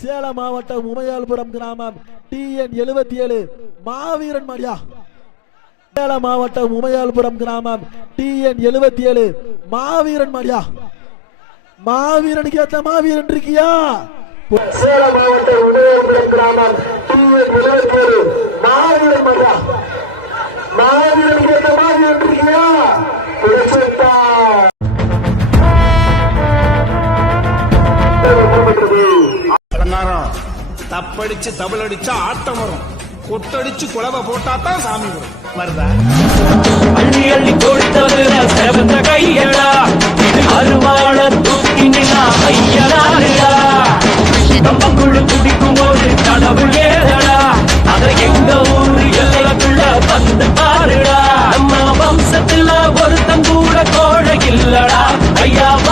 சேலம் மாவட்டம் உமையால்புரம் கிராமம். டிஎன் எழுபத்தி ஏழு மாவீரன் மாடியா சேலம் மாவட்டம் உமையால்புரம் கிராமம். டிஎன் எழுபத்தி ஏழு மாவீரன் மாடியா மாவீரனுக்கு ஏத்த மாவீரன் இருக்கியா? சேலம் மாவட்டம் உமையால்புரம் கிராமம். டிஎன் எழுபத்தேழு மாவீரன் மடியா மாவீரன் ஏத்த மாவீரன் இருக்கியா? புரட்சித்தா தப்படிச்சு தபலடிச்சா ஆட்டம் வரும். கொட்டடிச்சு குழவை போட்டா தான் சாமி வரும். வருதா? அள்ளி அள்ளி கொடுத்தது சிறந்த கையடா. அருவாள தூக்கி நிலா ஐயடா நம்ம குழு குடிக்கும் போது கடவுள் ஏதடா அதை எங்க ஊரு எல்லைக்குள்ள வந்து பாருடா. நம்ம வம்சத்துல ஒருத்தம் கூட கோழை இல்லடா. ஐயாவா